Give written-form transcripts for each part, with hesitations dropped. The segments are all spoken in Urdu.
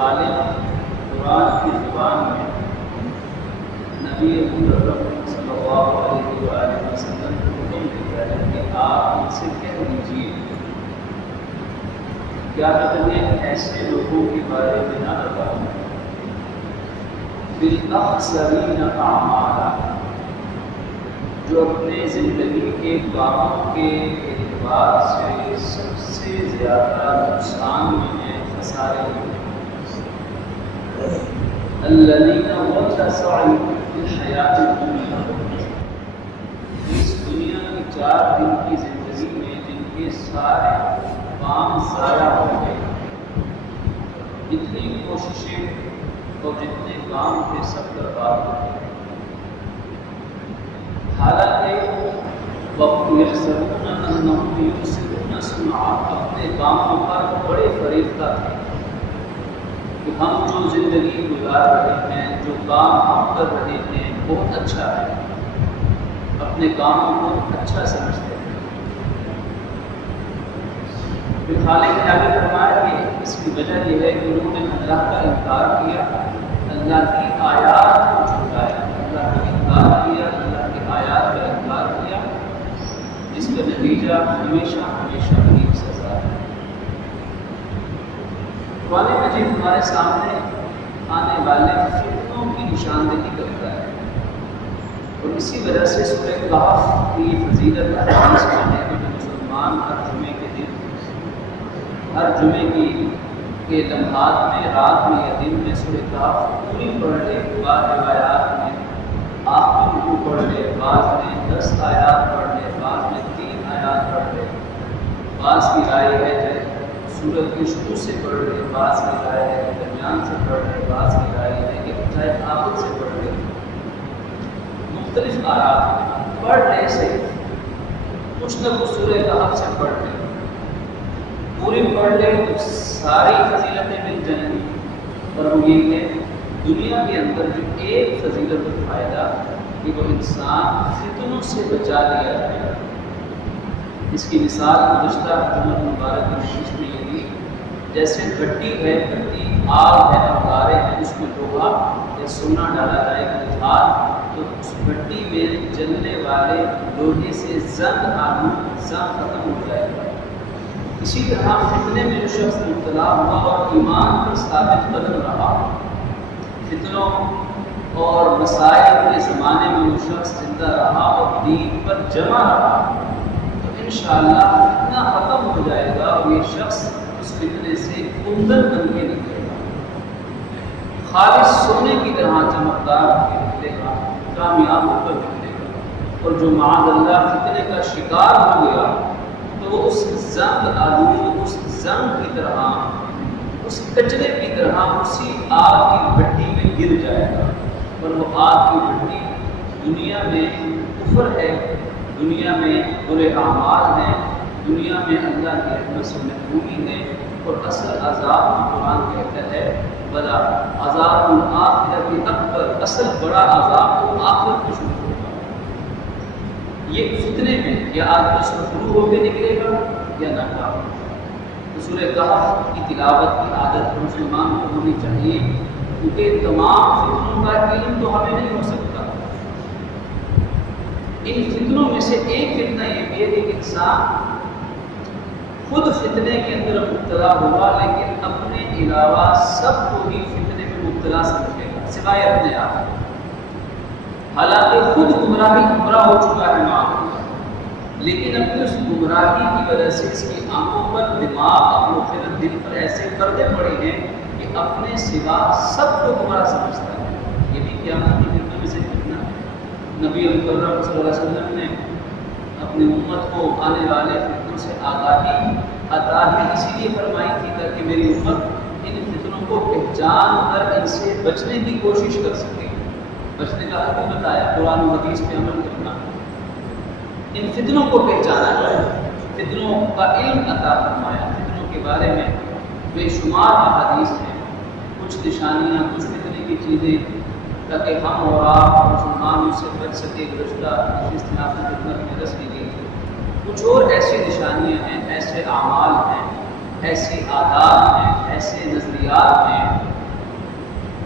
خالق قرآن کی زبان میں نبی مکرم صلی اللہ علیہ وآلہ وسلم کو حکم دیتا ہے کہ آپ ان سے کہہ دیجیے کیا تمہیں ایسے لوگوں کے بارے میں نہ بتاؤں بالاخسرین اعمالا جو اپنے زندگی کے کاموں کے اعتبار سے سب سے زیادہ نقصان میں ہیں، خسارے میں الذین ضل سعیہم فی الحیاۃ الدنیا، اس دنیا کی 4 دن کی زندگی میں جن کے سارے کام ضائع ہو گئے، جتنی کوششیں اور جتنے کام تھے سب برباد ہو گئے، حالانکہ وقت یحسبون انہم یحسنون صنعا، اپنے کاموں پر بڑے فریفتہ تھے کہ ہم جو زندگی گزار رہے ہیں، جو کام ہم کر رہے ہیں بہت اچھا ہے، اپنے کاموں کو اچھا سمجھتے ہیں۔ پھر خالق نے آگے فرمایا کہ اس کی وجہ یہ ہے کہ انہوں نے اللہ کا انکار کیا، اللہ کی آیات کو جھٹلایا، اللہ کا انکار کیا، اللہ کی آیات کا انکار کیا، جس کا نتیجہ ہمیشہ ہمیشہ کی سزا ہے۔ قرآن مجید ہمارے سامنے آنے والے فتنوں کی نشاندہی کرتا ہے، اور اسی وجہ سے سورہ کہف کی فضیلت حدیث میں ہے کہ مسلمان ہر جمعے کے دن، ہر جمعے کے لمحات میں، رات میں یا دن میں سورہ کہف پوری پڑھ لے۔ بعض روایات میں آخری رکوع پڑھ لے، بعض میں 10 آیات پڑھ لے، بعض میں 3 آیات پڑھ لے، بعض کی رائے ہے کہ سورت کے شروع سے پڑھ لے، بعض کی رائے ہے کہ درمیان سے پڑھ لے، بعض کی رائے ہے کہ چاہے آخر سے پڑھ لے، مختلف آیات پڑھ لے سے کچھ نہ کچھ سورہ کہف سے پڑھ لے، پوری پڑھ لے تو ساری فضیلتیں مل جائیں گی۔ اور وہ یہ کہ دنیا کے اندر جو ایک فضیلت کا فائدہ کہ وہ انسان فتنوں سے بچا لیا جائے گا۔ اس کی مثال گزشتہ جمعہ مبارک کی حدیث میں یہ دی، جیسے بھٹی ہے، بھٹی آگ ہے، انگارے ہیں، اس میں لوہا یا سونا ڈالا جائے گا تو اس بھٹی میں جلنے والے لوہے سے زنگ ختم ہو جائے گا۔ اسی طرح فتنے میں جو شخص مبتلا ہوا اور ایمان پر ثابت قدم رہا، فتنوں اور مسائل کے زمانے میں وہ شخص زندہ رہا اور دین پر جمع رہا تو انشاءاللہ فتنہ ختم ہو جائے گا اور یہ شخص اس فتنے سے کندن بن کے نکلے گا، خالص سونے کی طرح چمکدار ہو کے نکلے گا، کامیاب ہو کر نکلے گا۔ اور جو معاذ اللہ فتنے کا شکار ہو گیا تو وہ اس زنگ آلود، اس زنگ کی طرح، اس کچرے کی طرح اسی آگ کی بھٹی میں گر جائے گا۔ اور وہ آگ کی بھٹی دنیا میں کفر ہے، دنیا میں برے اعمال ہیں، دنیا میں اللہ کی رحمت سے محرومی ہے، اور اصل عذاب قرآن کہتا ہے بلا عذاب الآخرۃ اکبر، اصل بڑا عذاب تو آخرت میں شروع ہوگا۔ یہ فتنے میں یا آدمی شروع ہو کے نکلے گا یا ناکام۔ تو سورہ کہف کی تلاوت کی عادت مسلمان کو ہونی چاہیے، کیونکہ تمام فتنوں کا علم تو ہمیں نہیں ہو سکتا۔ ان فتنوں میں سے ایک فتنہ یہ بھی ہے کہ انسان خود فتنے کے اندر مبتلا ہوا لیکن اپنے علاوہ سب کو ہی فتنے میں مبتلا سمجھے گا سوائے اپنے آپ، حالانکہ خود گمراہ ہو چکا ہے معاذ، لیکن اپنی اس گمراہی کی وجہ سے اس کی آنکھوں پر، دماغ، عقل و خرد، دل پر ایسے پردے پڑے ہیں کہ اپنے سوا سب کو گمراہ سمجھتا ہے۔ یہ بھی قیامت کی فتنوں میں سے فتنہ۔ نبی مکرم صلی اللہ علیہ وسلم نے اپنی امت کو آنے والے فتنوں سے آگاہی عطا ہی اسی لیے فرمائی تھی تاکہ میری امت ان فتنوں کو پہچان کر ان سے بچنے کی کوشش کر سکے۔ بچنے کا حق بھی بتایا، قرآن و حدیث پہ عمل کرنا، ان فتنوں کو پہچانا جائے، فتنوں کا علم عطا فرمایا، فتنوں کے بارے میں بے شمار احادیث ہیں، کچھ نشانیاں، کچھ فتنے کی چیزیں تاکہ ہم اور آپ مسلمان اس سے بچ سکے۔ گزشتہ اس میں آپ کی خدمت میں رس کی گئی تھی۔ کچھ اور ایسی نشانیاں ہیں، ایسے اعمال ہیں، ایسی عادات ہیں، ایسے نظریات ہیں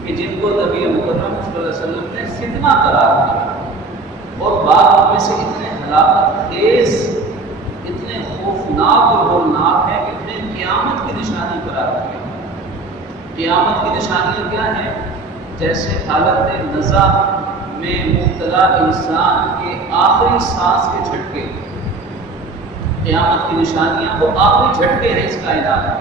کہ جن کو نبی مکرم صلی اللہ علیہ وسلم نے فتنہ قرار دیا، اور بعض میں سے اتنے ہلاکت خیز، اتنے خوفناک اور ہولناک ہیں کہ انہیں قیامت کی نشانی قرار دیا۔ قیامت کی نشانیاں کیا ہیں؟ جیسے حالت نزع میں مبتلا انسان کے آخری سانس کے جھٹکے، قیامت کی نشانیاں وہ آخری جھٹکے ہیں اس کائنات میں،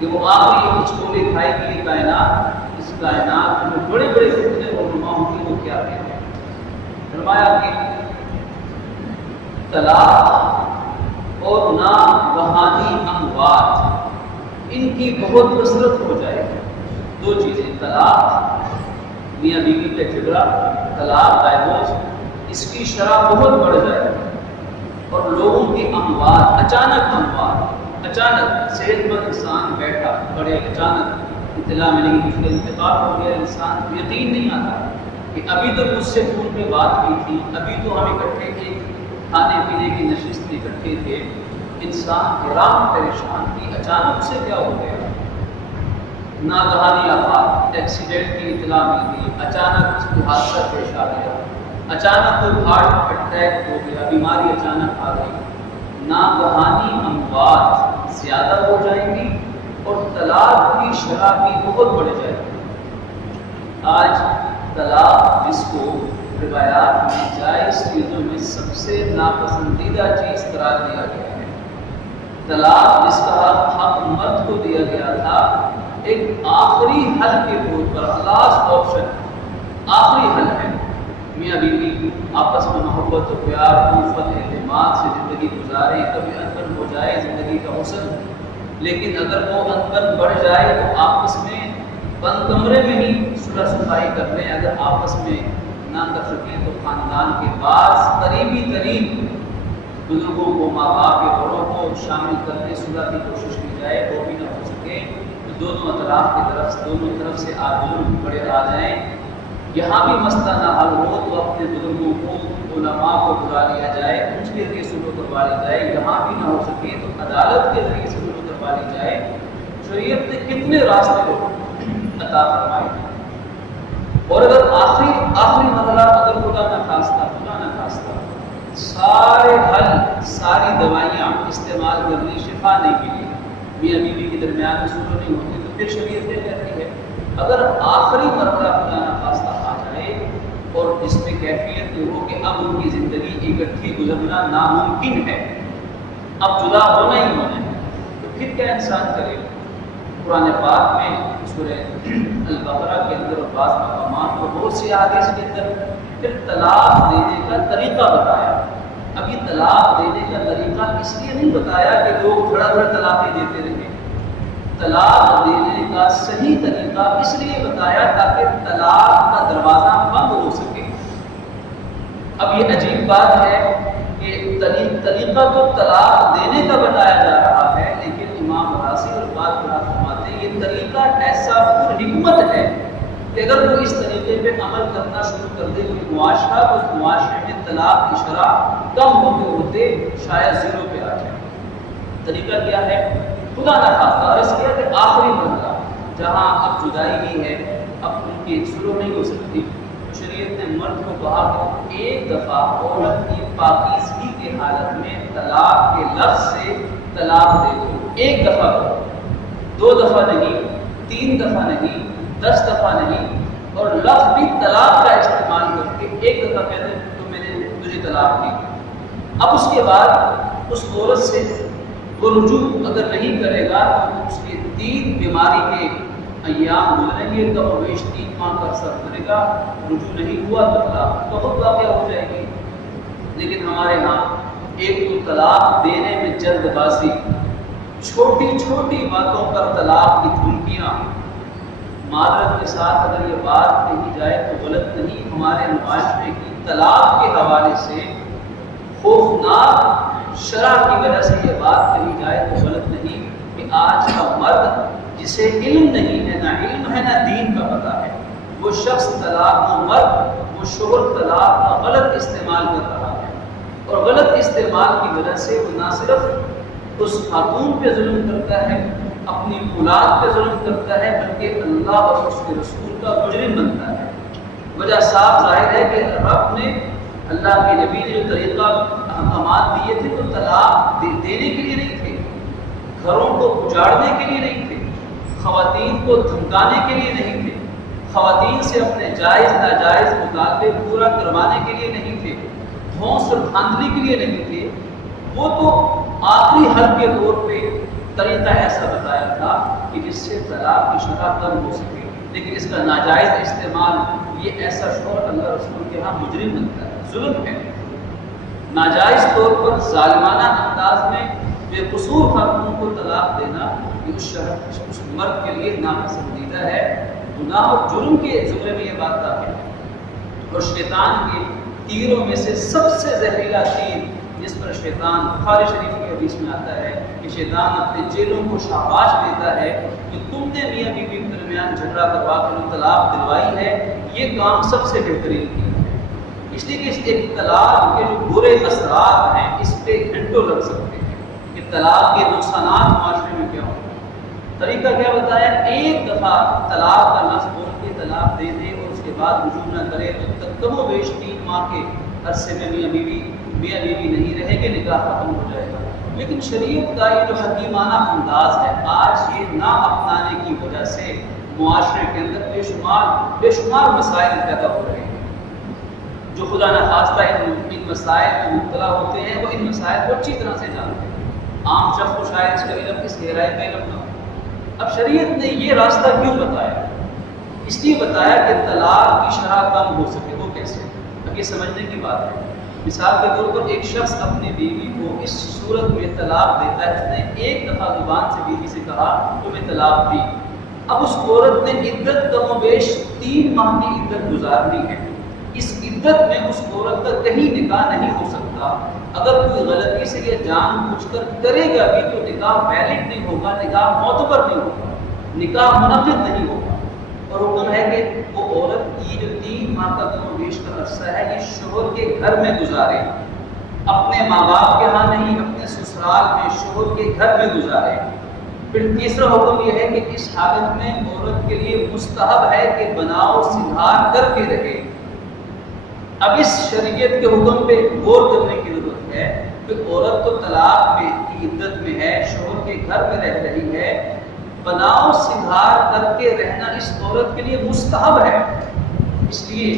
کہ وہ آخری اچکولے کھائے گی کائنات، اس کائنات میں بڑے بڑے فتنے رونما ہوں گے، وہ کیا کہتے ہیں؟ فرمایا کہ طلاق اور ناگہانی اموات، ان کی بہت کثرت ہو جائے گی۔ دو چیزیں، طلاق، میاں بیوی کا جھگڑا، طلاق، ڈائیورس، اس کی شرح بہت بڑھ جائے گی، اور لوگوں کی اموات، اچانک اموات، اچانک صحت مند انسان بیٹھا بڑے اچانک اطلاع ملی کہ اس کا انتقال ہو گیا، انسان کو یقین نہیں آتا کہ ابھی تو مجھ سے فون پہ بات کی تھی، ابھی تو ہم اکٹھے تھے، کھانے پینے کی نشست میں اکٹھے تھے، انسان حیران پریشان کی اچانک سے کیا ہو گیا۔ ناگہانی آفات، ایکسیڈنٹ کی اطلاع مل گئی، اچانک اس کو حادثہ پیش آ گیا، اچانک کوئی ہارٹ اٹیک ہو گیا، بیماری اچانک آ گئی، ناگہانی اموات زیادہ ہو جائیں گی، اور طلاق کی شرح بھی بہت بڑھ جائے گی۔ آج طلاق جس کو روایات میں جائز چیزوں میں سب سے ناپسندیدہ چیز قرار دیا گیا ہے، طلاق جس کا حق مرد کو دیا گیا تھا ایک آخری حل کے طور پر، لاسٹ آپشن، آخری حل ہے۔ میاں بیوی آپس میں محبت و پیار، الفت، اعتماد سے زندگی گزارے، کبھی انبن ہو جائے زندگی کا حسن، لیکن اگر وہ انبن بڑھ جائے تو آپس میں بند کمرے میں ہی صلح صفائی کر لیں، اگر آپس میں نہ کر سکیں تو خاندان کے بعض قریبی ترین بزرگوں کو، ماں باپ کے بڑوں کو شامل کر کے صلح کی کوشش کی جائے، وہ بھی نہ ہو سکے تو دونوں اطراف کی طرف سے بزرگ بڑے آ جائیں، یہاں بھی مسئلہ نہ حل ہو تو اپنے بزرگوں کو، علماء کو بلا لیا جائے، ان کے ذریعے صلح کروا لی جائے، یہاں بھی نہ ہو سکے تو عدالت کے ذریعے سے صلح کروا لی جائے۔ شریعت نے کتنے راستے عطا فرمائے، اور اگر آخری مرحلہ اگر خدا نہ خواستہ سارے حل، ساری دوائیاں استعمال کر لی، شفا نہیں ملی، میاں بیوی کے درمیان میں صلح نہیں ہوتی، تو پھر شریعت یہ کہتی ہے اگر آخری مرحلہ خدا نہ خواستہ آ جائے اور اس میں کیفیت یہ ہو کہ اب ان کی زندگی اکٹھی گزرنا ناممکن ہے، اب جدا ہونا ہی ہونا ہے، تو پھر کیا انسان کرے؟ قرآن پاک میں سورہ البقرہ کے اندر اور بعض مقامات کو بہت سی حدیث کے اندر پھر طلاق دینے کا طریقہ بتایا۔ اب یہ طلاق دینے کا طریقہ اس لیے نہیں بتایا کہ لوگ دھڑا دھڑ طلاقیں دیتے رہے، طلاق دینے کا صحیح طریقہ اس لیے بتایا تاکہ طلاق کا دروازہ بند ہو سکے۔ اب یہ عجیب بات ہے کہ طریقہ تو طلاق دینے کا بتایا جا رہا ہے، لیکن امام راضی اور بات فرماتے ہیں یہ طریقہ ایسا پر حکمت ہے کہ اگر وہ اس طریقے پہ عمل کرنا شروع کر دے کوئی معاشرہ، تو اس معاشرے میں طلاق کی شرح کم ہوتے ہوتے شاید زیرو پہ آ جائے۔ طریقہ کیا ہے؟ خدا نہ خواستہ عرض کیا کہ آخری مرحلہ جہاں اب جدائی ہی ہے، اب ان کی شروع نہیں ہو سکتی، تو شریعت نے مرد کو کہا کہ ایک دفعہ عورت کی پاکیزگی کے حالت میں طلاق کے لفظ سے طلاق دے دو، ایک دفعہ کرو، 2 دفعہ نہیں، 3 دفعہ نہیں، 10 دفعہ نہیں، اور لفظ بھی طلاق کا استعمال کر کے ایک دفعہ کہہ دیں تو میں نے تجھے طلاق دی۔ اب اس کے بعد اس عورت سے وہ رجوع اگر نہیں کرے گا تو اس کے 3 بیماری کے ایام گزریں گے، تو وہ 3 ماہ کا عرصہ گزرے گا، رجوع نہیں ہوا تو طلاق بہت واقعہ ہو جائے گی۔ لیکن ہمارے ہاں ایک تو طلاق دینے میں جلد بازی، چھوٹی چھوٹی باتوں پر طلاق کی دھمکیاں، معذرت کے ساتھ اگر یہ بات کہی جائے تو غلط نہیں، ہمارے معاشرے کی طلاق کے حوالے سے خوفناک شرح کی وجہ سے یہ بات کہی جائے تو غلط نہیں کہ آج کا مرد جسے علم نہیں ہے، نہ علم ہے نہ دین کا پتہ ہے، وہ شخص طلاق، وہ مرد، وہ شوہر طلاق کا غلط استعمال کر رہا ہے، اور غلط استعمال کی وجہ سے وہ نہ صرف اس خاتون پہ ظلم کرتا ہے، اپنی اولاد پہ ظلم کرتا ہے، بلکہ اللہ اور اس کے رسول کا مجرم بنتا ہے۔ وجہ صاف ظاہر ہے کہ رب نے، اللہ کے نبی نے جو طریقہ احکامات دیے تھے تو طلاق دینے کے لیے نہیں تھے، گھروں کو اجاڑنے کے لیے نہیں تھے، خواتین کو دھمکانے کے لیے نہیں تھے، خواتین سے اپنے جائز ناجائز مطالبے پورا کروانے کے لیے نہیں تھے، دھونس اور دھاندلی کے لیے نہیں تھے۔ وہ تو آخری حل کے طور پہ طریقہ ایسا بتایا تھا کہ جس سے طلاق کی شرح کم ہو سکے، لیکن اس کا ناجائز استعمال، یہ ایسا شوہر اللہ رسول کے ہاں مجرم بنتا ہے، ظلم ہے۔ ناجائز طور پر ظالمانہ انداز میں بے قصور خاتون کو طلاق دینا یہ اس مرد کے لیے ناپسندیدہ ہے، گناہ اور جرم کے زمرے میں یہ بات داخل ہے۔ اور شیطان کے تیروں میں سے سب سے زہریلا تیر جس پر شیطان، بخاری شریف کی حدیث میں آتا ہے کہ شیطان اپنے چیلوں کو شاباش دیتا ہے کہ تم نے میاں بیوی کے درمیان جھگڑا کروا کر طلاق دلوائی ہے، یہ کام سب سے بہترین کیا ہے، اس لیے کہ اس ایک طلاق کے جو برے اثرات ہیں اس پہ گھنٹوں لگ سکتے ہیں کہ طلاق کے نقصانات معاشرے میں کیا ہوتے ہیں۔ طریقہ کیا بتایا؟ ایک دفعہ طلاق کا لفظ بول کے طلاق دے دے اور اس کے بعد رجوع نہ کرے تو کم و بیش 3 ماہ کے عرصے میں میاں بیوی نہیں رہیں گے، نکاح ختم ہو جائے گا۔ لیکن شریعت کا یہ جو حکیمانہ انداز ہے، آج یہ نہ اپنانے کی وجہ سے معاشرے کے اندر بے شمار مسائل پیدا ہو رہے ہیں۔ جو خدا نخواستہ ان مسائل میں مبتلا ہوتے ہیں وہ ان مسائل کو اچھی طرح سے جانتے ہیں، عام شخص کو شاید اس کا علم، اس گہرائی کا علم نہ ہو۔ اب شریعت نے یہ راستہ کیوں بتایا؟ اس لیے بتایا کہ طلاق کی شرح کم ہو سکے۔ وہ کیسے؟ اب یہ سمجھنے کی بات ہے۔ مثال کے طور پر ایک شخص اپنی بیوی کو اس صورت میں طلاق دیتا ہے، اس نے ایک دفعہ زبان سے بیوی سے کہا تمہیں طلاق دی، اب اس عورت نے عدت کم و بیش 3 ماہ کی عدت گزارنی ہے۔ اس عدت میں اس عورت کا کہیں نکاح نہیں ہو سکتا، اگر کوئی غلطی سے یہ جان بوجھ کر کرے گا بھی تو نکاح ویلڈ نہیں ہوگا، نکاح معتبر نہیں ہوگا، نکاح منعقد نہیں ہوگا۔ اور حکم ہے کہ وہ عورت یہ جو 3 ماہ کا کم و بیش کا عرصہ ہے یہ شوہر کے گھر میں گزارے، اپنے ماں باپ کے ہاں نہیں، اپنے سسرال میں شوہر کے گھر میں گزارے۔ پھر تیسرا حکم یہ ہے کہ اس حالت میں عورت کے لیے مستحب ہے کہ بناؤ سنگھار کر کے رہے۔ اب اس شریعت کے حکم پہ غور کرنے کی ضرورت ہے کہ عورت تو طلاق میں کی عدت میں ہے، شوہر کے گھر میں رہ رہی ہے، بناؤ سنگھار کر کے رہنا اس عورت کے لیے مستحب ہے، اس لیے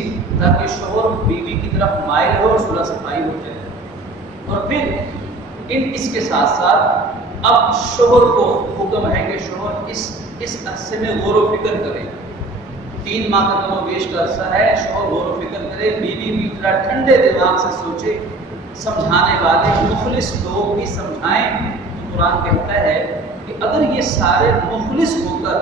تاکہ شوہر بیوی کی طرف مائل ہو اور صلح صفائی ہو جائے۔ اور پھر اس کے ساتھ ساتھ اب شوہر کو حکم ہے کہ شوہر اس عرصے میں غور و فکر کرے۔ 3 ماہ کا کم و بیش کا عرصہ ہے، شوہر غور و فکر کرے، بیوی بھی ذرا ٹھنڈے دماغ سے سوچے، سمجھانے والے مخلص لوگ بھی سمجھائیں۔ تو قرآن کہتا ہے کہ اگر یہ سارے مخلص ہو کر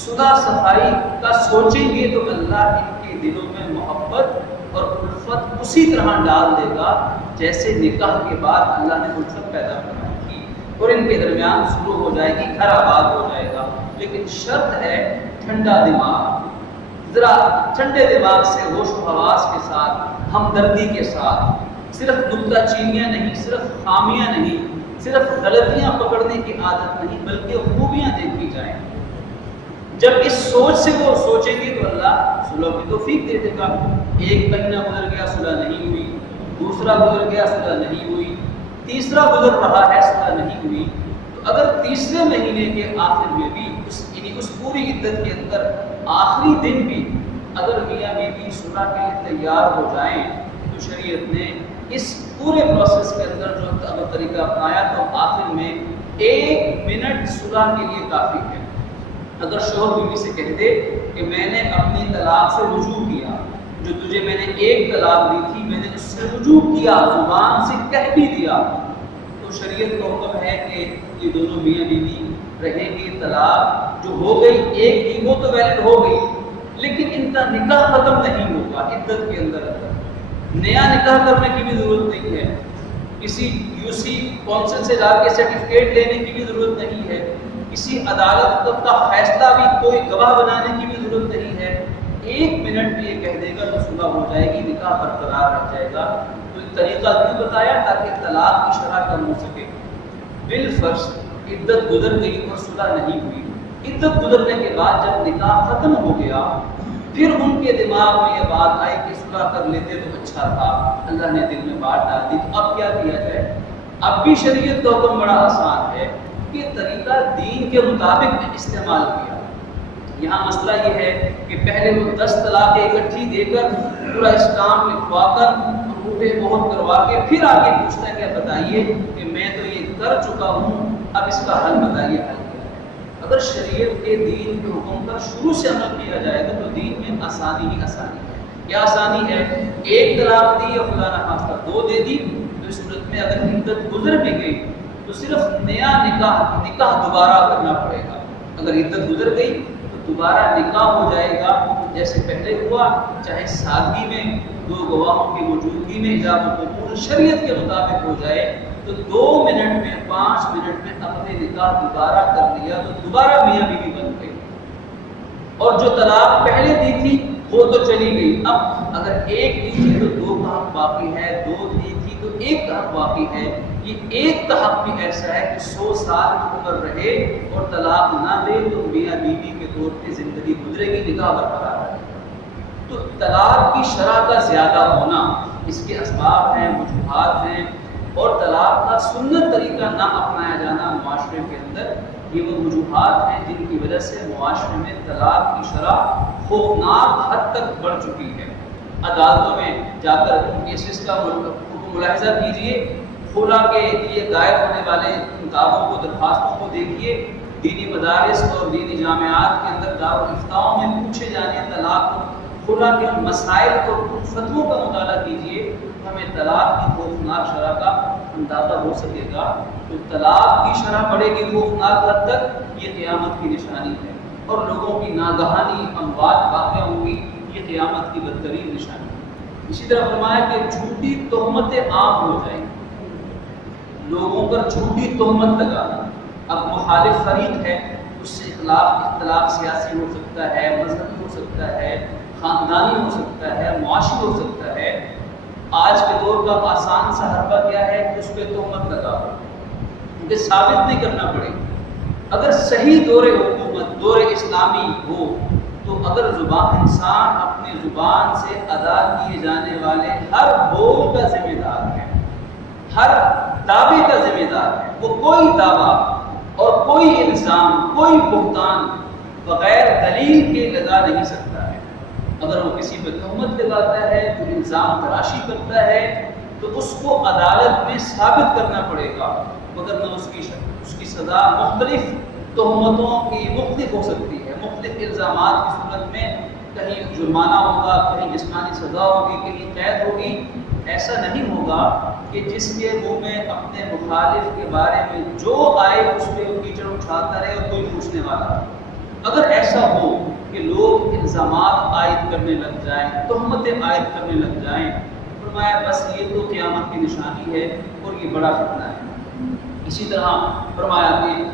صلح صفائی کا سوچیں گے تو اللہ ان کے دلوں میں محبت اور الفت اسی طرح ڈال دے گا جیسے نکاح کے بعد اللہ نے الفت پیدا فرمائی تھی، اور ان کے درمیان شروع ہو جائے گی، گھر آباد ہو جائے گا۔ لیکن شرط ہے ٹھنڈا دماغ، ذرا ٹھنڈے دماغ سے ہوش و حواس کے ساتھ، ہمدردی کے ساتھ، صرف نکتہ چینیاں نہیں، صرف خامیاں نہیں، صرف غلطیاں پکڑنے کی عادت نہیں، بلکہ خوبیاں دیکھی جائیں۔ جب اس سوچ سے وہ سوچیں گے تو اللہ صلح کی توفیق دے دے گا۔ 1 مہینہ گزر گیا صلح نہیں ہوئی، دوسرا گزر گیا صلح نہیں ہوئی، تیسرا گزر رہا ہے صلح نہیں ہوئی، تو اگر تیسرے مہینے کے آخر میں بھی اس پوری عدت کے اندر آخری دن بھی اگر میاں بیوی صلح کے لیے تیار ہو جائیں تو شریعت نے اس پورے پروسیس کے اندر جو اگر طریقہ اپنایا تو آخر میں 1 منٹ صلح کے لیے کافی ہے۔ اگر شوہر بیوی سے کہہ دے کہ میں نے اپنی طلاق سے رجوع کیا، جو تجھے میں نے 1 طلاق دی تھی میں نے اس سے رجوع کیا، زبان سے کہہ بھی دیا، تو شریعت کا حکم ہے کہ یہ دونوں میاں بیوی رہیں گے۔ طلاق جو ہو گئی 1 کی وہ تو ویلڈ ہو گئی، لیکن ان کا نکاح ختم نہیں ہوگا عدت کے اندر۔ نیا نکاح کرنے کی بھی ضرورت نہیں ہے، کسی UC کونسل سے جا کے سرٹیفکیٹ لینے کی بھی ضرورت نہیں ہے، کسی عدالت کا فیصلہ بھی کوئی گواہ بنانے کی بھی ضرورت نہیں ہے۔ 1 منٹ بھی یہ کہہ دے گا تو صلح ہو جائے گی، نکاح برقرار رہ جائے گا۔ تو ایک طریقہ کیوں بتایا؟ تاکہ طلاق کی شرح کم ہو سکے۔ بالفرض عدت گزر گئی اور صلح نہیں ہوئی، عدت گزرنے کے بعد جب نکاح ختم ہو گیا پھر ان کے دماغ میں یہ بات آئی کہ صلح کر لیتے تو اچھا تھا، اللہ نے دل میں بات ڈال دی، تو اب کیا کیا جائے؟ اب بھی شریعت کا حکم بڑا آسان ہے کہ طریقہ دین کے مطابق استعمال کیا۔ یہاں مسئلہ یہ ہے کہ پہلے وہ 10 طلاقیں اکٹھی دے کر پورا اسلام لکھوا کر روحے بہت کروا کے پھر آگے پوچھتا ہے کہ بتائیے کہ میں تو یہ کر چکا ہوں، اب اس کا حل بتائیے، حل کیا ہے؟ اگر شریعت کے دین کے حکم پر شروع سے عمل کیا جائے گا تو دین میں آسانی ہی آسانی ہے۔ کیا آسانی ہے؟ ایک طلاق دی یا خدا نخواستہ 2 دے دی تو اس صورت میں اگر عدت گزر بھی گئی تو صرف نیا نکاح دوبارہ کرنا پڑے گا۔ اگر عدت گزر گئی تو دوبارہ نکاح ہو جائے گا جیسے پہلے ہوا، چاہے سادگی میں 2 گواہوں کی موجودگی میں ایجاب و قبول شریعت کے مطابق ہو جائے تو 2 منٹ میں 5 منٹ میں اپنے نکاح دوبارہ کر لیا تو دوبارہ میاں بیوی بن گئی، اور جو طلاق پہلے دی تھی وہ تو چلی گئی، اب اگر ایک دی تھی تو 2 کا حق باقی ہے، 2 دی تھی تو 1 کا حق باقی ہے۔ یہ 1 کا حق بھی ایسا ہے کہ 100 سال کی عمر رہے اور طلاق نہ دے تو میاں بیوی کے طور پہ زندگی گزرے گی، نکاح برقرار رہے۔ تو طلاق کی شرح کا زیادہ ہونا اس کے اسباب ہیں، وجوہات ہیں، اور طلاق کا سنت طریقہ نہ اپنایا جانا معاشرے کے اندر، یہ وہ وجوہات ہیں جن کی وجہ سے معاشرے میں طلاق کی شرح خوفناک حد تک بڑھ چکی ہے۔ عدالتوں میں جا کر کیسز کا ملاحظہ کیجیے، خلا کے لیے دائر ہونے والے دعووں کو، درخواستوں کو دیکھیے، دینی مدارس اور دینی جامعات کے اندر دارالافتاؤں میں پوچھے جانے طلاق اور خلا کے مسائل اور فتووں کا مطالعہ کیجیے، ہمیں طلاق کی خوفناک شرح کا اندازہ ہو سکے گا۔ تو طلاق کی شرح بڑھے گی خوفناک حد تک، یہ قیامت کی نشانی ہے، اور لوگوں کی ناگہانی اموات واقع ہوں گی، یہ قیامت کی بدترین نشانی ہے۔ اسی طرح فرمایا کہ جھوٹی تہمتیں عام ہو جائیں گی، لوگوں پر جھوٹی تہمت لگانا۔ اب مخالف فریق ہے، اس سے اختلاف سیاسی ہو سکتا ہے، مذہبی ہو سکتا ہے، خاندانی ہو سکتا ہے، معاشی ہو سکتا ہے۔ آج کے دور کا آسان سا حربہ کیا ہے کہ اس پہ تہمت لگاؤ، کیونکہ ثابت نہیں کرنا پڑے گا۔ اگر صحیح دور حکومت، دور اسلامی ہو تو اگر انسان اپنی زبان سے ادا کیے جانے والے ہر بول کا ذمہ دار ہے، ہر دعوے کا ذمہ دار ہے، وہ کوئی دعویٰ اور کوئی الزام، کوئی بہتان بغیر دلیل کے لگا نہیں سکتا ہے۔ اگر وہ کسی پہ تہمت لگاتا ہے، تو الزام تراشی کرتا ہے، تو اس کو عدالت میں ثابت کرنا پڑے گا، مگر نہ اس کی سزا مختلف تہمتوں کی مختلف ہو سکتی ہے، مختلف الزامات کی صورت میں کہیں جرمانہ ہوگا، کہیں جسمانی سزا ہوگی، کہیں قید ہوگی۔ ایسا نہیں ہوگا کہ جس کے منہ میں اپنے مخالف کے بارے میں جو آئے اس پہ وہ کیچڑ اٹھاتا رہے اور کوئی پوچھنے والا۔ اگر ایسا ہو کہ لوگ الزامات عائد کرنے لگ جائیں، تہمتیں عائد کرنے لگ جائیں، فرمایا بس یہ تو قیامت کی نشانی ہے اور یہ بڑا فتنہ ہے۔ اسی طرح فرمایا کہ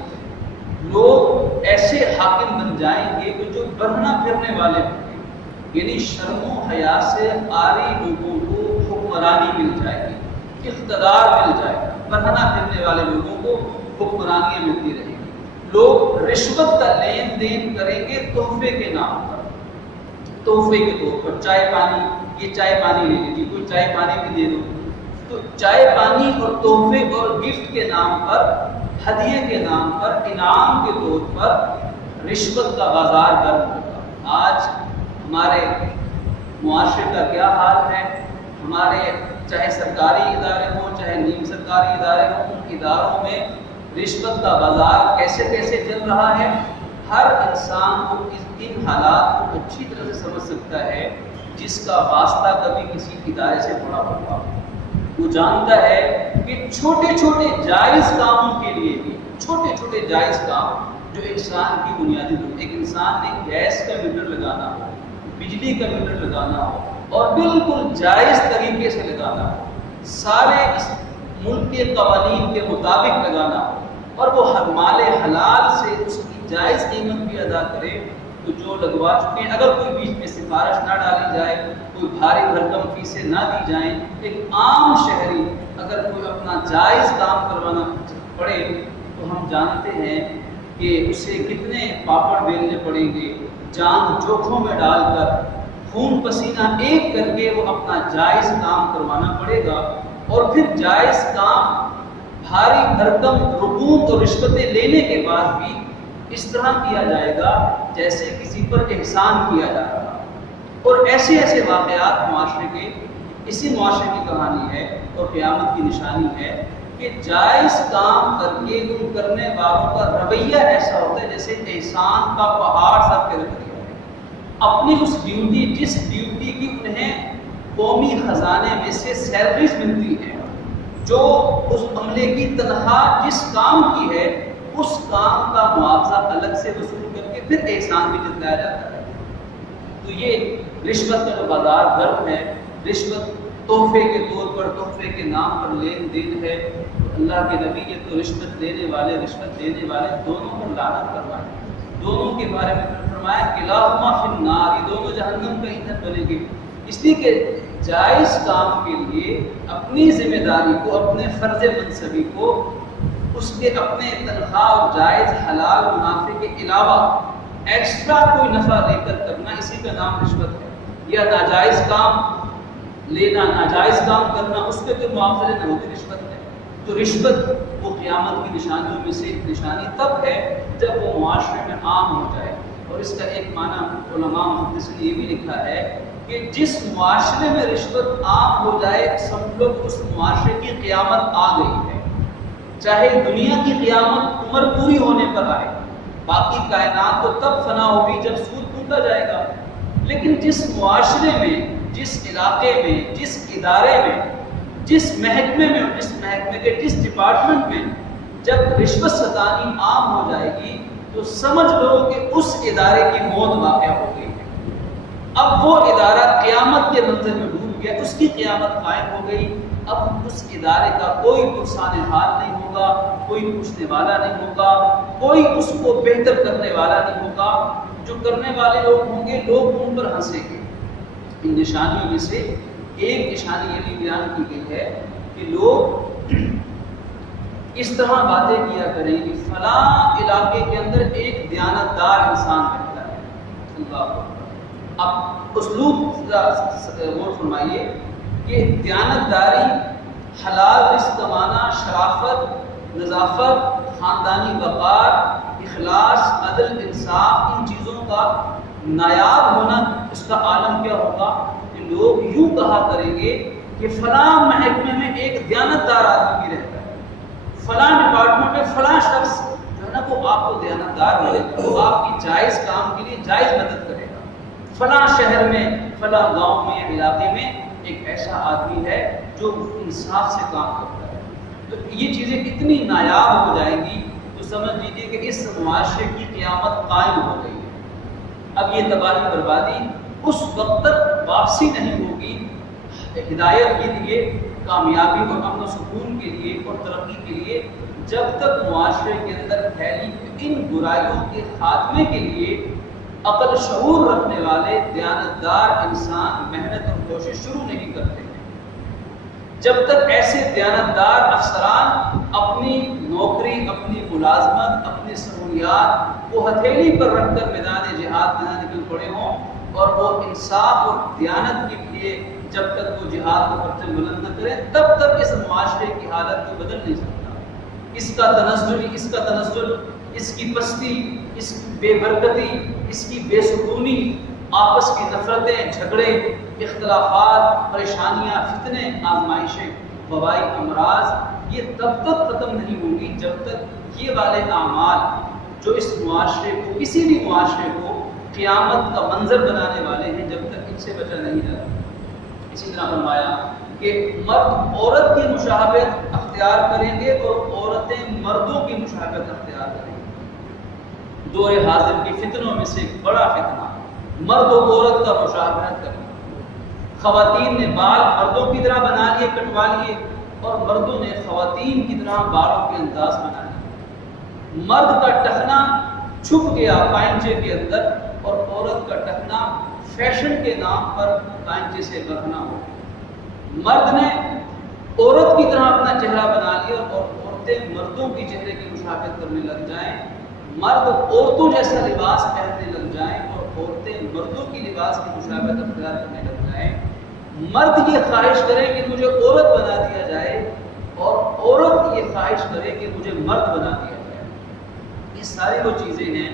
لوگ ایسے حاکم بن جائیں گے کہ جو بڑھنا پھرنے والے ہوں گے، یعنی شرم و حیا سے عاری لوگوں کو حکمرانی مل جائے گی، اقتدار مل جائے گا، بڑھنا پھرنے والے لوگوں کو حکمرانیاں ملتی رہیں گی۔ لوگ رشوت کا لین دین کریں گے تحفے کے نام پر، تحفے کے طور پر چائے پانی، یہ چائے پانی لے لیجیے، کوئی چائے پانی بھی دے دو، تو چائے پانی اور تحفے اور گفٹ کے نام پر، ہدیے کے نام پر، انعام کے طور پر رشوت کا بازار گرم ہوگا۔ آج ہمارے معاشرے کا کیا حال ہے؟ ہمارے چاہے سرکاری ادارے ہوں، چاہے نیم سرکاری ادارے ہوں، ان اداروں میں رشوت کا بازار کیسے کیسے چل رہا ہے۔ ہر انسان کو ان حالات کو اچھی طرح سے سمجھ سکتا ہے جس کا واسطہ کبھی کسی ادارے سے پڑا ہوگا۔ وہ جانتا ہے کہ چھوٹے چھوٹے جائز کاموں کے لیے بھی، چھوٹے چھوٹے جائز کام جو انسان کی بنیادی ضرورت، ایک انسان نے گیس کا میٹر لگانا ہو، بجلی کا میٹر لگانا ہو اور بالکل جائز طریقے سے لگانا ہو، سارے اس ملک کے قوانین کے مطابق لگانا ہو، اور وہ مال حلال سے اس کی جائز قیمت بھی ادا کرے، تو جو لگوا چکے ہیں اگر کوئی بیچ میں سفارش نہ ڈالی جائے، کوئی بھاری بھرکم فیسیں نہ دی جائیں، ایک عام شہری اگر کوئی اپنا جائز کام کروانا پڑے تو ہم جانتے ہیں کہ اسے کتنے پاپڑ بیلنے پڑیں گے، جان جوکھوں میں ڈال کر خون پسینہ ایک کر کے وہ اپنا جائز کام کروانا پڑے گا، اور پھر جائز کام بھاری بھرکم رقوم اور رشوتیں لینے کے بعد بھی اس طرح کیا جائے گا جیسے کسی پر احسان کیا جا رہا۔ اور ایسے ایسے واقعات معاشرے کے، اسی معاشرے کی کہانی ہے اور قیامت کی نشانی ہے کہ جائز کام کر کے ان کرنے والوں کا رویہ ایسا ہوتا ہے جیسے احسان کا پہاڑ سر پہ رکھ دیا ہے۔ اپنی اس ڈیوٹی، جس ڈیوٹی کی انہیں قومی خزانے میں سے سیلریز ملتی ہے، جو اس عملے کی تنخواہ جس کام کی ہے، اس کام کا معاوضہ الگ سے وصول کر کے پھر احسان بھی جتلایا جاتا ہے۔ تو یہ رشوت کا جو بازار گرم ہے، رشوت تحفے کے طور پر، تحفے کے نام پر لین دین ہے، اللہ کے نبی نے تو رشوت دینے والے، رشوت دینے والے دونوں پر لعنت فرمائی، دونوں کے بارے میں فرمایا کلاہما فی النار، یہ دونوں جہنم کا ایندھن بنیں گے۔ اس لیے کہ جائز کام کے لیے اپنی ذمہ داری کو، اپنے فرض منصبی کو، اس کے اپنے تنخواہ اور جائز حلال منافع کے علاوہ ایکسٹرا کوئی نفع لے کر کرنا، اسی کا نام رشوت ہے۔ یا ناجائز کام لینا، ناجائز کام کرنا، اس کے جو معاوضہ لینا، وہ بھی رشوت ہے۔ تو رشوت وہ قیامت کی نشانیوں میں سے ایک نشانی تب ہے جب وہ معاشرے میں عام ہو جائے۔ اور اس کا ایک معنی علماء محدثین نے یہ بھی لکھا ہے کہ جس معاشرے میں رشوت عام ہو جائے، سمجھ لو اس معاشرے کی قیامت آ گئی ہے۔ چاہے دنیا کی قیامت عمر پوری ہونے پر آئے، باقی کائنات تو تب فنا ہوگی جب سود ٹوٹا جائے گا، لیکن جس معاشرے میں، جس علاقے میں، جس ادارے میں، جس محکمے میں، جس محکمے کے جس ڈپارٹمنٹ میں جب رشوت ستانی عام ہو جائے گی تو سمجھ لو کہ اس ادارے کی موت واقع ہو گئی ہے۔ اب وہ ادارہ قیامت کے منظر میں ڈوب گیا، اس کی قیامت قائم ہو گئی۔ اب اس ادارے کا کوئی پرسان حال نہیں ہوگا، کوئی پوچھنے والا نہیں ہوگا، کوئی اس کو بہتر کرنے والا نہیں ہوگا۔ جو کرنے والے لوگ ہوں گے، لوگ ان پر ہنسیں گے۔ ان نشانیوں میں سے ایک نشانی یہ بھی بیان کی گئی ہے کہ لوگ اس طرح باتیں کیا کریں کہ فلاں علاقے کے اندر ایک دیانتدار انسان رہتا ہے۔ اللہ اکبر۔ اب اسلوب غور فرمائیے کہ دیانتداری، حلال رزق کمانا، شرافت، نظافت، خاندانی وقار، اخلاص، عدل، انصاف، ان چیزوں کا نایاب ہونا، اس کا عالم کیا ہوگا کہ لوگ یوں کہا کریں گے کہ فلاں محکمے میں ایک دیانتدار آدمی بھی رہتا ہے، فلاں ڈپارٹمنٹ میں فلاں شخص جو ہے نا وہ آپ کو دیانتدار ملے گا، وہ آپ کی جائز کام کے لیے جائز مدد کرے گا۔ فلاں شہر میں، فلاں گاؤں میں، علاقے میں ایک ایسا آدمی ہے جو انصاف سے کام کرتا ہے۔ تو یہ چیزیں اتنی نایاب ہو جائیں گی تو سمجھ لیجیے کہ اس معاشرے کی قیامت قائم ہو گئی ہے۔ اب یہ تباہی بربادی اس وقت تک واپسی نہیں ہوگی ہدایت کے لیے، کامیابی اور امن و سکون کے لیے اور ترقی کے لیے، جب تک معاشرے کے اندر پھیلی ان برائیوں کے خاتمے کے لیے عقل شعور رکھنے والے دیانتدار انسان محنت اور کوشش شروع نہیں کرتے ہیں۔ جب تک ایسے دیانتدار افسران اپنی نوکری، اپنی ملازمت، اپنی سہولیات کو ہتھیلی پر رکھ کر میدان جہاد میں نہ نکل پڑے ہوں اور وہ انصاف اور دیانت کے لیے جب تک وہ جہاد کا پرچم بلند نہ کریں، تب تک اس معاشرے کی حالت کو بدل نہیں سکتا۔ اس کا تنزل، اس کی پستی، اس کی بے برکتی، اس کی بے سکونی، آپس کی نفرتیں، جھگڑے، اختلافات، پریشانیاں، فتنے، آزمائشیں، وبائی امراض، یہ تب تک ختم نہیں ہوں گی جب تک یہ والے اعمال جو اس معاشرے کو، کسی بھی معاشرے کو قیامت کا منظر بنانے والے ہیں، جب تک ان سے بچا نہیں جاتا۔ اسی طرح فرمایا کہ مرد عورت کی مشابہت اختیار کریں گے اور عورتیں مردوں کی مشابہت اختیار کریں گے۔ دور حاضر کی فتنوں میں سے ایک بڑا فتنہ مرد و عورت کا مشابہت کرنا۔ خواتین نے بال مردوں کی طرح بنا لیے، کٹوا لیے، اور مردوں نے خواتین کی طرح بالوں کے انداز بنا لیے۔ مرد کا ٹخنا چھپ گیا پائنچے کے اندر اور عورت کا ٹخنا فیشن کے نام پر پائنچے سے برہنہ ہو گیا۔ مرد نے عورت کی طرح اپنا چہرہ بنا لیا اور عورتیں عورتیں مردوں کی چہرے کی مشابہت کرنے لگ جائیں، مرد عورتوں جیسا لباس پہننے لگ جائیں اور عورتیں مردوں کی لباس کی مشابہت اختیار کرنے لگ جائیں، مرد یہ خواہش کرے کہ مجھے عورت بنا دیا جائے اور عورت یہ خواہش کرے کہ مجھے مرد بنا دیا جائے، یہ ساری وہ چیزیں ہیں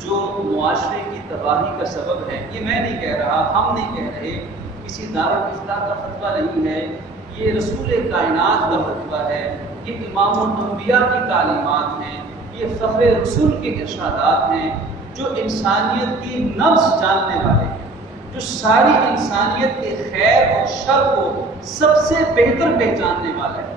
جو معاشرے کی تباہی کا سبب ہے۔ یہ میں نہیں کہہ رہا، ہم نہیں کہہ رہے، کسی دارالفتہ کا فتویٰ نہیں ہے، یہ رسول کائنات کا فتویٰ ہے، یہ امام الانبیاء کی تعلیمات ہیں، یہ فخر رسول کے ارشادات ہیں، جو انسانیت کی نفس جاننے والے ہیں، جو ساری انسانیت کے خیر اور شر کو سب سے بہتر پہچاننے والے ہیں،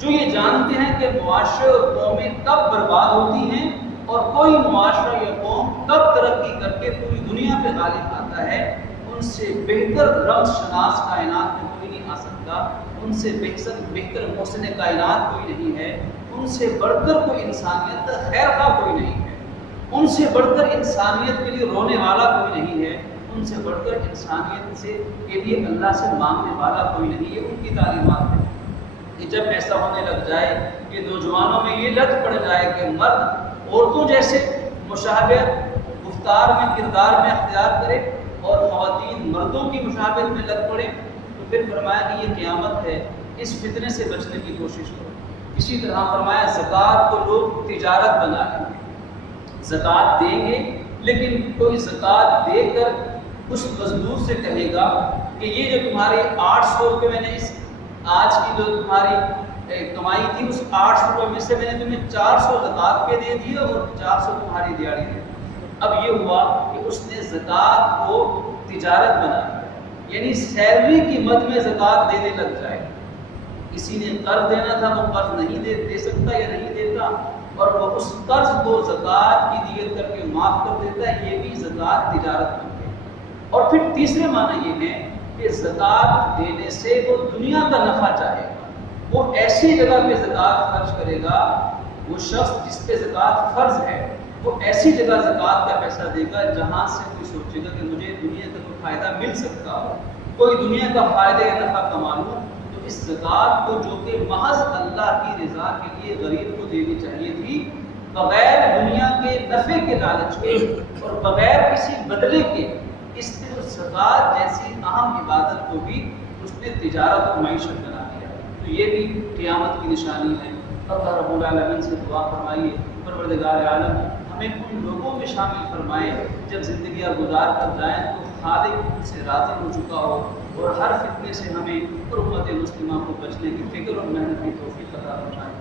جو یہ جانتے ہیں کہ معاشرے اور قومیں کب برباد ہوتی ہیں اور کوئی معاشرہ یا قوم کب ترقی کر کے پوری دنیا پہ غالب آتا ہے۔ ان سے بہتر رمز شناس کائنات میں کوئی نہیں آ سکتا، ان سے بہتر محسن کائنات کوئی نہیں ہے، ان سے بڑھ کر کوئی انسانیت کا خیر خواہ کوئی نہیں ہے، ان سے بڑھ کر انسانیت کے لیے رونے والا کوئی نہیں ہے، ان سے بڑھ کر انسانیت کے لیے اللہ سے مانگنے والا کوئی نہیں، یہ ان کی تعلیمات ہے۔ کہ جب ایسا ہونے لگ جائے کہ نوجوانوں میں یہ لت پڑ جائے کہ مرد عورتوں جیسے مشابہت گفتار میں، کردار میں اختیار کرے اور خواتین مردوں کی مشابہت میں لگ پڑے، تو پھر فرمایا کہ یہ قیامت ہے، اس فتنے سے بچنے کی کوشش کرو۔ اسی طرح فرمایا زکوٰۃ کو لوگ تجارت بنا لیں گے، زکوٰۃ دیں گے، لیکن کوئی زکوٰۃ دے کر اس مزدور سے کہے گا کہ یہ جو تمہارے 800 روپے میں نے اس آج کی جو تمہاری کمائی تھی، اس 800 روپے میں سے میں نے تمہیں 400 زکوٰۃ کے دے دیے اور 400 تمہاری دیہڑی دے۔ اب یہ ہوا کہ اس نے زکوٰۃ کو تجارت بنا دیا، یعنی سیلری کی مد میں زکوٰۃ دینے لگ جائے۔ کسی نے قرض دینا تھا، وہ قرض نہیں دے سکتا یا نہیں دیتا، اور وہ اس قرض کو زکوٰۃ کی نیت کر کے معاف کر دیتا ہے، یہ بھی زکوٰۃ تجارت بن گئی۔ اور پھر تیسرے معنی یہ ہے کہ زکوٰۃ دینے سے وہ دنیا کا نفع چاہے گا، وہ ایسی جگہ پہ زکوٰۃ خرچ کرے گا، وہ شخص جس پہ زکوٰۃ فرض ہے وہ ایسی جگہ زکوٰۃ کا پیسہ دے گا جہاں سے کوئی سوچے گا کہ مجھے دنیا کا کوئی فائدہ مل سکتا ہو، کوئی دنیا کا فائدہ یا نفع کما لوں۔ تو اس زکوٰۃ کو جو کہ محض اللہ کی رضا کے لیے غریب کو دینی چاہیے تھی، بغیر دنیا کے نفع کے لالچ کے اور بغیر کسی بدلے کے، اس نے اس زکوٰۃ جیسی اہم عبادت کو بھی اس نے تجارت اور معیشت بنا دیا۔ تو یہ بھی قیامت کی نشانی ہے۔ اللہ رب العالمین سے دعا فرمائیے پروردگار عالم ہمیں ان لوگوں میں شامل فرمائے جب زندگیاں گزار کر جائیں تو خالق ان سے راضی ہو چکا ہو، اور ہر فتنے سے ہمیں اور امت مسلمہ کو بچنے کی فکر اور محنت کی توفیق عطا فرمائے۔